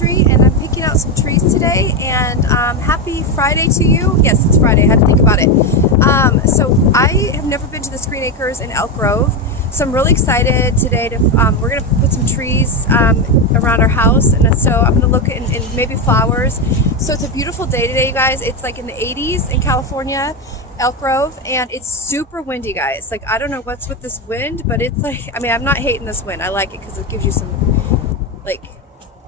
Nursery, and I'm picking out some trees today. And happy Friday to you. Yes, it's Friday. I had to think about it. So I have never been to this Green Acres in Elk Grove, so I'm really excited today to. We're gonna put some trees around our house, and so I'm gonna look in maybe flowers. So it's a beautiful day today, you guys. It's like in the 80s in California, Elk Grove, and it's super windy, guys. Like, I don't know what's with this wind, but it's like, I mean, I'm not hating this wind. I like it because it gives you some, like,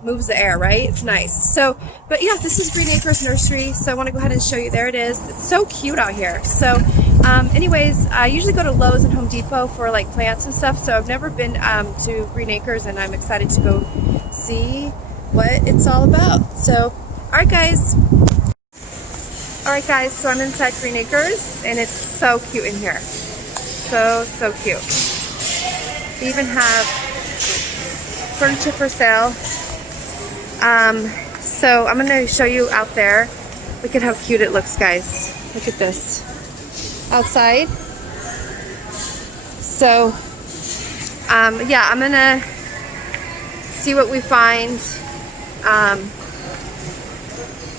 moves the air, right? It's nice. So, but yeah, this is Green Acres Nursery, so I want to go ahead and show you. There it is. It's so cute out here. So anyways, I usually go to Lowe's and Home Depot for like plants and stuff, so I've never been to Green Acres, and I'm excited to go see what it's all about. So alright guys, so I'm inside Green Acres, and it's so cute in here. So cute. They even have furniture for sale. So I'm gonna show you out there. Look at how cute it looks, guys. Look at this outside. So yeah, I'm gonna see what we find.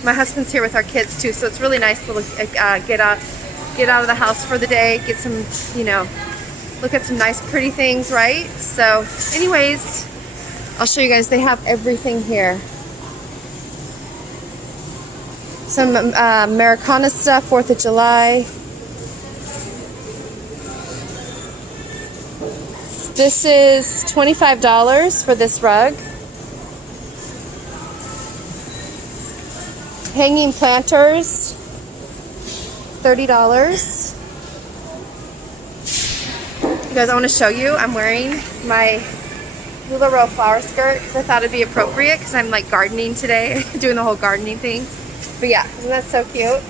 My husband's here with our kids too, so it's really nice to look, get out of the house for the day, get some, you know, look at some nice pretty things, right? So anyways, I'll show you guys. They have everything here. Some Americana stuff, 4th of July. This is $25 for this rug. Hanging planters, $30. You guys, I want to show you. I'm wearing my LuLaRoe flower skirt because I thought it'd be appropriate because I'm like gardening today, doing the whole gardening thing. But yeah, isn't that so cute?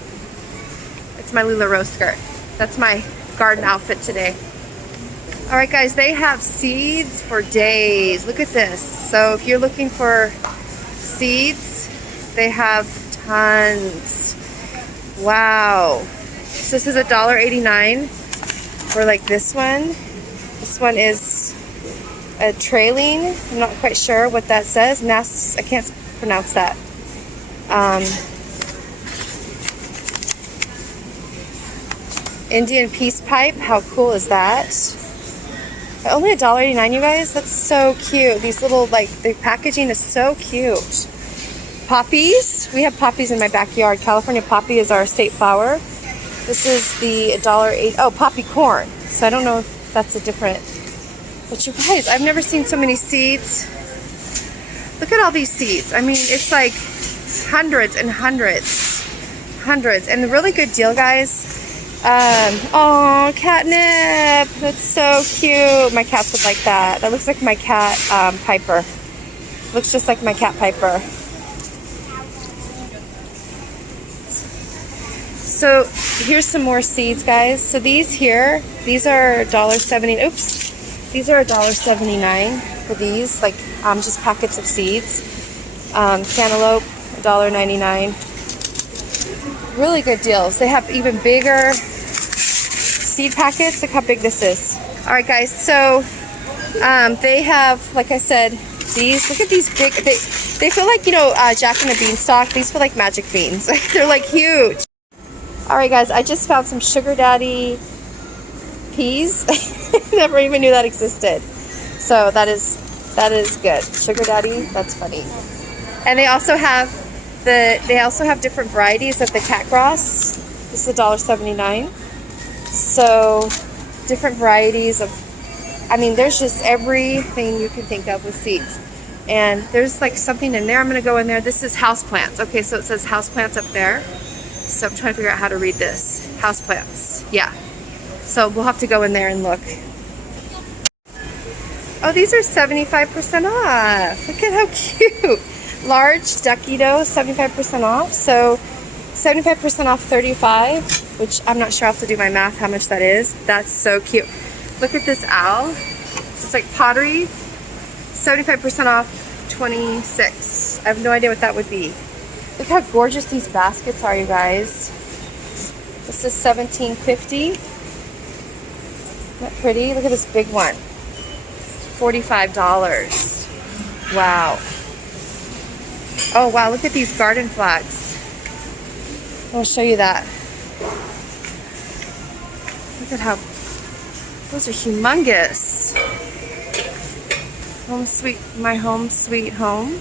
It's my LuLaRoe skirt. That's my garden outfit today. All right, guys, they have seeds for days. Look at this. So if you're looking for seeds, they have tons. Wow. So this is $1.89 for like this one. This one is a trailing. I'm not quite sure what that says. I can't pronounce that. Indian peace pipe. How cool is that? Only $1.89, you guys. That's so cute. These little, like, the packaging is so cute. Poppies. We have poppies in my backyard. California poppy is our state flower. This is the $1.08. Oh, poppy corn. So I don't know if that's a different. But you guys, I've never seen so many seeds. Look at all these seeds. I mean, it's like hundreds and hundreds. And the really good deal, guys. Oh, catnip. That's so cute. My cats would like that. That looks like my cat, Piper. Looks just like my cat, Piper. So here's some more seeds, guys. So these here, these are $1.70. Oops. These are $1.79 for these, like just packets of seeds. Cantaloupe, $1.99. Really good deals. They have even bigger seed packets. Look how big this is. All right, guys. So they have, like I said, these. Look at these big. They feel like, you know, Jack and the Beanstalk. These feel like magic beans. They're like huge. All right, guys. I just found some Sugar Daddy peas. Never even knew that existed. So that is good. Sugar Daddy. That's funny. And they also have different varieties of the cat grass. This is $1.79. So different varieties of, I mean, there's just everything you can think of with seeds. And there's like something in there. I'm gonna go in there. This is houseplants. Okay, so it says houseplants up there. So I'm trying to figure out how to read this. Houseplants. Yeah. So we'll have to go in there and look. Oh, these are 75% off. Look at how cute. Large ducky dough, 75% off. So 75% off 35, which I'm not sure. I'll have to do my math how much that is. That's so cute. Look at this owl. It's like pottery. 75% off 26. I have no idea what that would be. Look how gorgeous these baskets are, you guys. This is $17.50. Isn't that pretty? Look at this big one. $45. Wow. Oh wow, look at these garden flags. I'll show you that. Look at how, those are humongous. My home sweet home.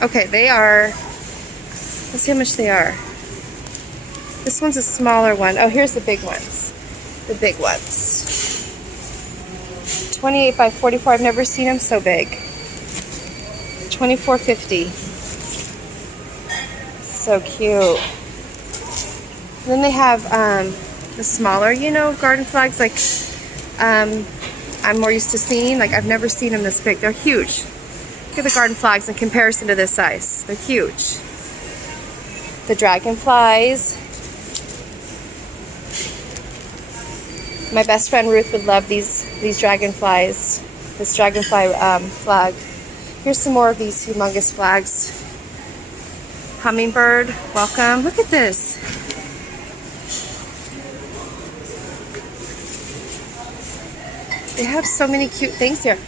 Okay, they are, let's see how much they are. This one's a smaller one. Oh, here's the big ones. The big ones. 28 by 44, I've never seen them so big. $24.50. So cute. And then they have the smaller, you know, garden flags, like I'm more used to seeing. Like I've never seen them this big. They're huge. Look at the garden flags in comparison to this size. They're huge. The dragonflies. My best friend Ruth would love these dragonflies. This dragonfly flag. Here's some more of these humongous flags. Hummingbird, welcome. Look at this. They have so many cute things here.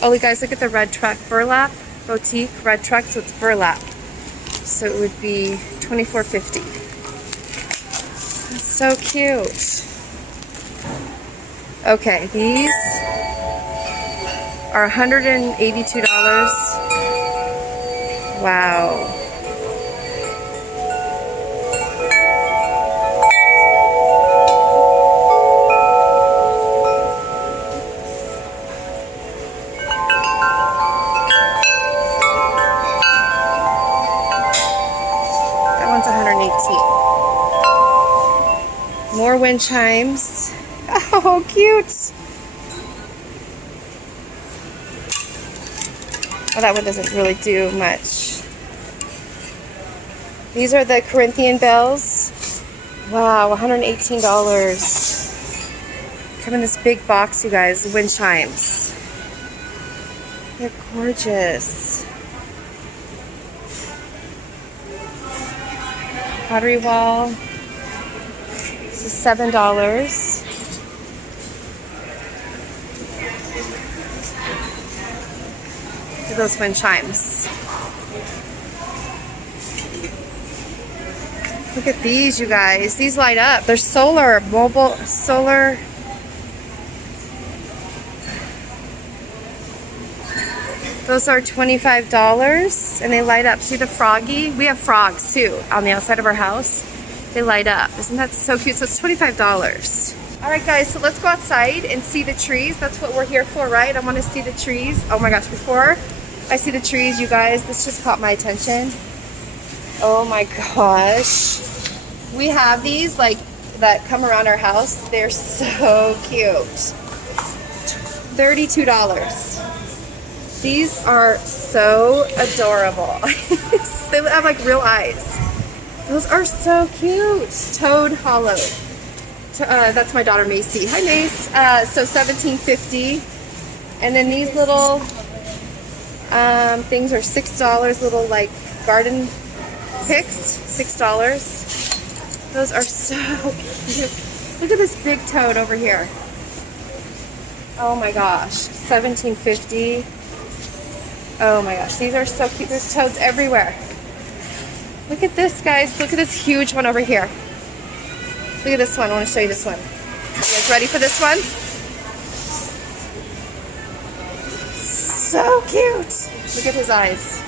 Oh, you guys, look at the red truck. Burlap boutique, red truck, so it's burlap. So it would be $24.50. That's so cute. Okay, these are $182. Wow. That one's $118. More wind chimes. Oh, cute. Oh, that one doesn't really do much. These are the Corinthian bells. Wow, $118. Come in this big box, you guys. Wind chimes. They're gorgeous. Pottery wall. This is $7. Look at those wind chimes. Look at these, you guys. These light up. They're solar, mobile, solar. Those are $25 and they light up. See the froggy? We have frogs too on the outside of our house. They light up. Isn't that so cute? So it's $25. All right, guys, so let's go outside and see the trees. That's what we're here for, right? I want to see the trees. Oh my gosh, before I see the trees, you guys, this just caught my attention. Oh my gosh. We have these like that come around our house. They're so cute. $32. These are so adorable. They have like real eyes. Those are so cute. Toad hollow. That's my daughter Macy. Hi Mace. So $17.50. And then these little things are $6. Little like garden picks. $6. Those are so cute. Look at this big toad over here. Oh my gosh. $17.50. Oh my gosh. These are so cute. There's toads everywhere. Look at this, guys. Look at this huge one over here. Look at this one. I want to show you this one. You guys ready for this one? So cute. Look at his eyes.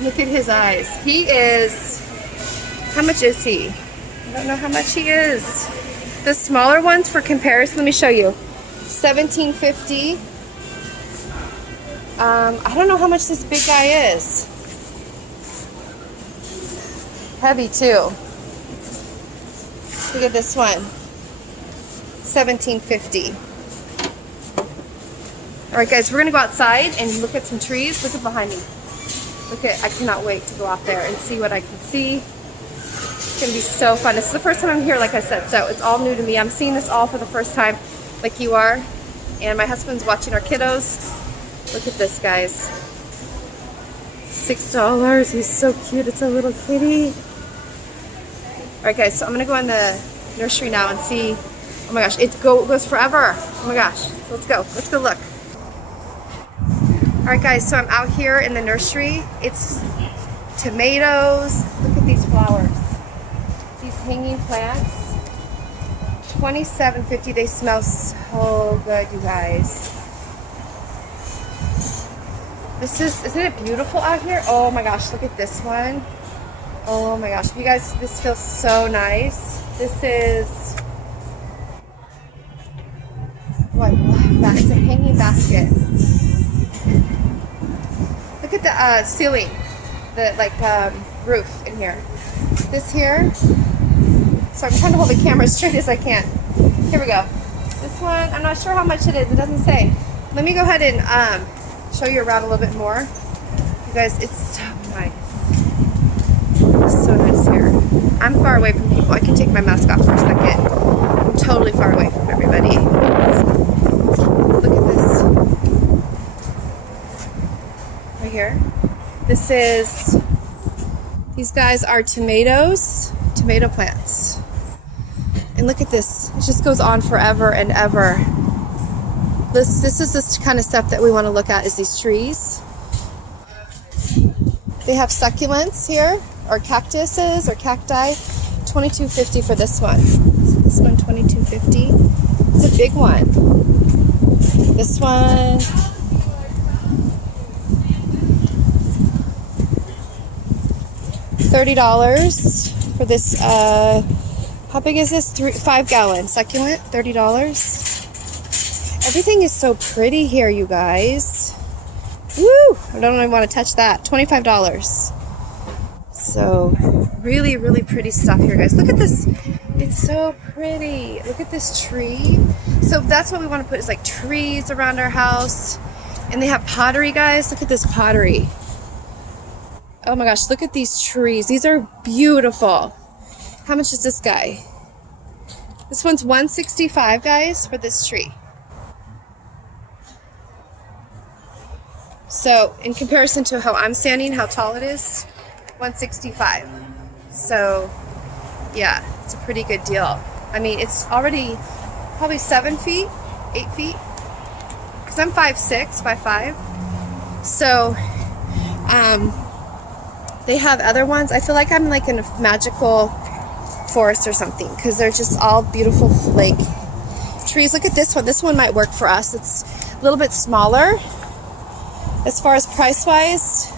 Look at his eyes. He is, how much is he? I don't know how much he is. The smaller ones for comparison, let me show you. $17.50. I don't know how much this big guy is. Heavy too. Look at this one. $17.50. Alright guys, we're gonna go outside and look at some trees. Look at behind me. Look at, I cannot wait to go out there and see what I can see. It's gonna be so fun. This is the first time I'm here, like I said, so it's all new to me. I'm seeing this all for the first time, like you are. And my husband's watching our kiddos. Look at this, guys. $6. He's so cute. It's a little kitty. Alright guys, so I'm gonna go in the nursery now and see. Oh my gosh, it goes forever. Oh my gosh. So let's go. Let's go look. Alright guys, so I'm out here in the nursery. It's tomatoes. Look at these flowers. These hanging plants. $27.50. They smell so good, you guys. Isn't it beautiful out here? Oh my gosh, look at this one. Oh my gosh, you guys, this feels so nice. This is, what, that is a hanging basket. Look at the ceiling, the roof in here. This here, so I'm trying to hold the camera as straight as I can. Here we go. This one, I'm not sure how much it is, it doesn't say. Let me go ahead and show you around a little bit more. You guys, it's so nice. It's so nice here. I'm far away from people. I can take my mask off for a second. I'm totally far away from everybody. Look at this. Right here. These guys are tomatoes, tomato plants. And look at this. It just goes on forever and ever. This is this kind of stuff that we want to look at, is these trees. They have succulents here, or cactuses, or cacti. $22.50 for this one. So this one, $22.50. It's a big one. This one, $30 for this. How big is this? 5-gallon succulent. $30. Everything is so pretty here, you guys. Woo! I don't even want to touch that. $25. So, really, really pretty stuff here, guys. Look at this. It's so pretty. Look at this tree. So that's what we want to put, is like trees around our house. And they have pottery, guys. Look at this pottery. Oh my gosh, look at these trees. These are beautiful. How much is this guy? This one's $165, guys, for this tree. So, in comparison to how I'm standing, how tall it is, $165. So, yeah, it's a pretty good deal. I mean, it's already probably 7 feet, 8 feet, because I'm 5'6", 5'5". So, they have other ones. I feel like I'm like in a magical forest or something, because they're just all beautiful, like, trees. Look at this one. This one might work for us. It's a little bit smaller. As far as price-wise,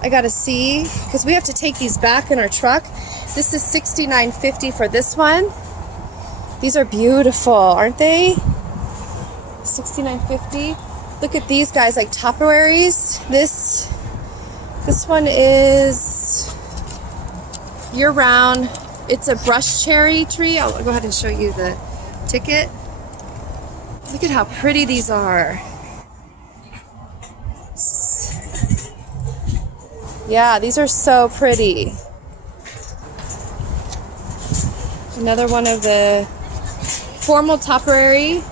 I gotta see, because we have to take these back in our truck. This is $69.50 for this one. These are beautiful, aren't they? $69.50. Look at these guys, like Tupperwares. This one is year-round. It's a brush cherry tree. I'll go ahead and show you the ticket. Look at how pretty these are. Yeah, these are so pretty. Another one of the formal topiary.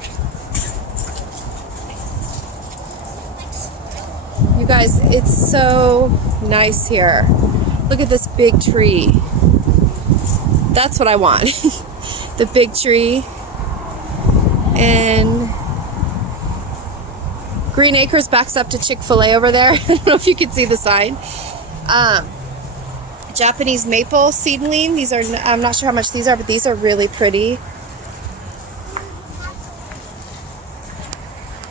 You guys, it's so nice here. Look at this big tree. That's what I want. The big tree. And Green Acres backs up to Chick Fil A over there. I don't know if you can see the sign. Japanese maple seedling. These are, I'm not sure how much these are, but these are really pretty.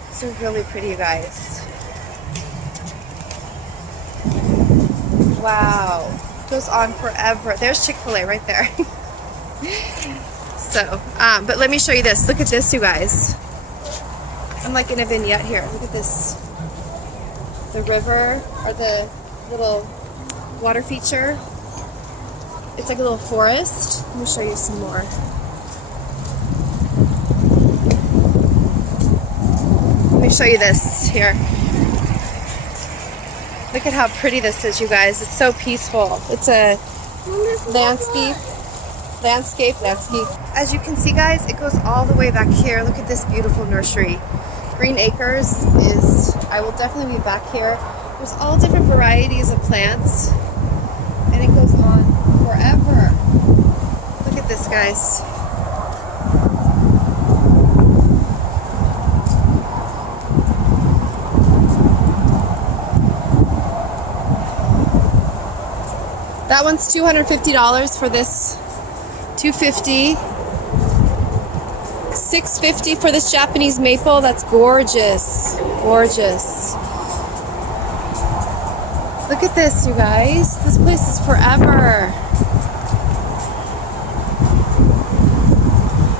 These are really pretty, you guys. Wow. Goes on forever. There's Chick Fil A right there. So, but let me show you this. Look at this, you guys. I'm like in a vignette here. Look at this. The river, or the little water feature. It's like a little forest. Let me show you some more. Let me show you this here. Look at how pretty this is, you guys. It's so peaceful. It's a landscape. As you can see, guys, it goes all the way back here. Look at this beautiful nursery. Green Acres is, I will definitely be back here. There's all different varieties of plants, and it goes on forever. Look at this, guys. That one's $250 for this. $250. $650 for this Japanese maple. That's gorgeous. Gorgeous. Look at this, you guys. This place is forever.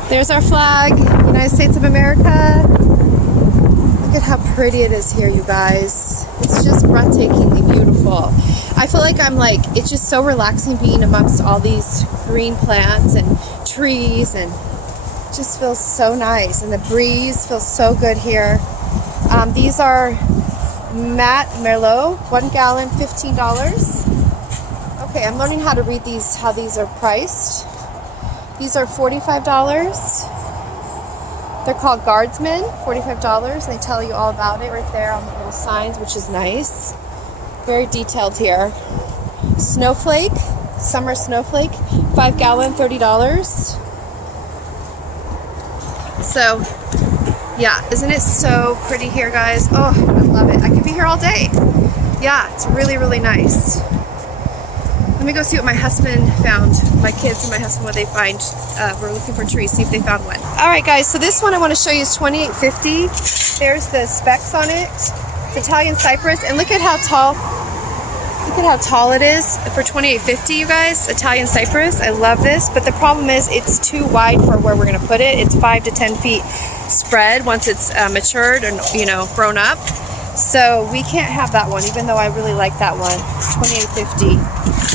There's our flag, United States of America. Look at how pretty it is here, you guys. It's just breathtakingly beautiful. I feel like it's just so relaxing being amongst all these green plants and trees, and it just feels so nice. And the breeze feels so good here. These are Matt Merlot, 1 gallon, $15. Okay, I'm learning how to read these, how these are priced. These are $45. They're called Guardsmen, $45. They tell you all about it right there on the little signs, which is nice. Very detailed here. Snowflake, summer snowflake, 5 gallon, $30. So, yeah, isn't it so pretty here, guys? Oh, I love it. I could be here all day. Yeah, it's really, really nice. Let me go see what my husband found. My kids and my husband, what they find. We're looking for trees, see if they found one. All right, guys, so this one I want to show you is $28.50. There's the specs on it. It's Italian cypress, and look at how tall. Look at how tall it is for $28.50, you guys. Italian cypress. I love this, but the problem is it's too wide for where we're going to put it. It's 5 to 10 feet spread once it's matured and grown up. So we can't have that one, even though I really like that one. $28.50.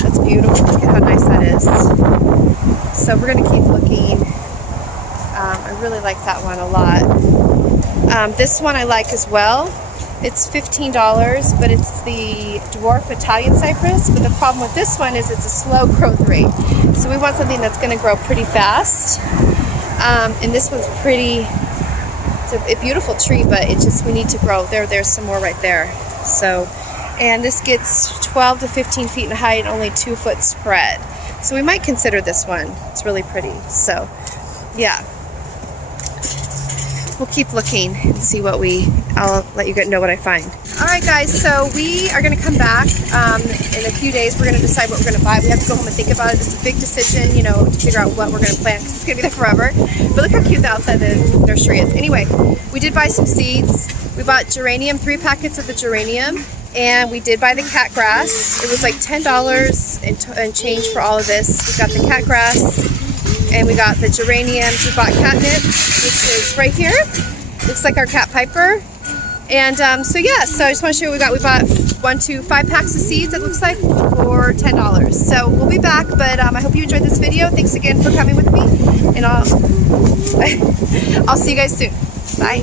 That's beautiful. Look at how nice that is. So we're going to keep looking. I really like that one a lot. This one I like as well. It's $15, but it's the dwarf Italian cypress. But the problem with this one is it's a slow growth rate. So we want something that's going to grow pretty fast. And this one's pretty. It's a beautiful tree, but it just, we need to grow. There's some more right there. So, and this gets 12 to 15 feet in height, only 2 foot spread. So we might consider this one. It's really pretty. So, yeah. We'll keep looking and see what I'll let you know what I find. All right, guys, so we are going to come back in a few days. We're going to decide what we're going to buy. We have to go home and think about it. It's a big decision, to figure out what we're going to plant, because it's going to be there forever. But look how cute the outside of the nursery is. Anyway, we did buy some seeds. We bought geranium, 3 packets of the geranium, and we did buy the cat grass. It was like $10 and change for all of this. We got the cat grass, and we got the geraniums. We bought catnip, which is right here. Looks like our cat piper. And so yeah, so I just want to show you what we got. We bought 5 packs of seeds, it looks like, for $10. So we'll be back, but I hope you enjoyed this video. Thanks again for coming with me, and I'll see you guys soon. Bye.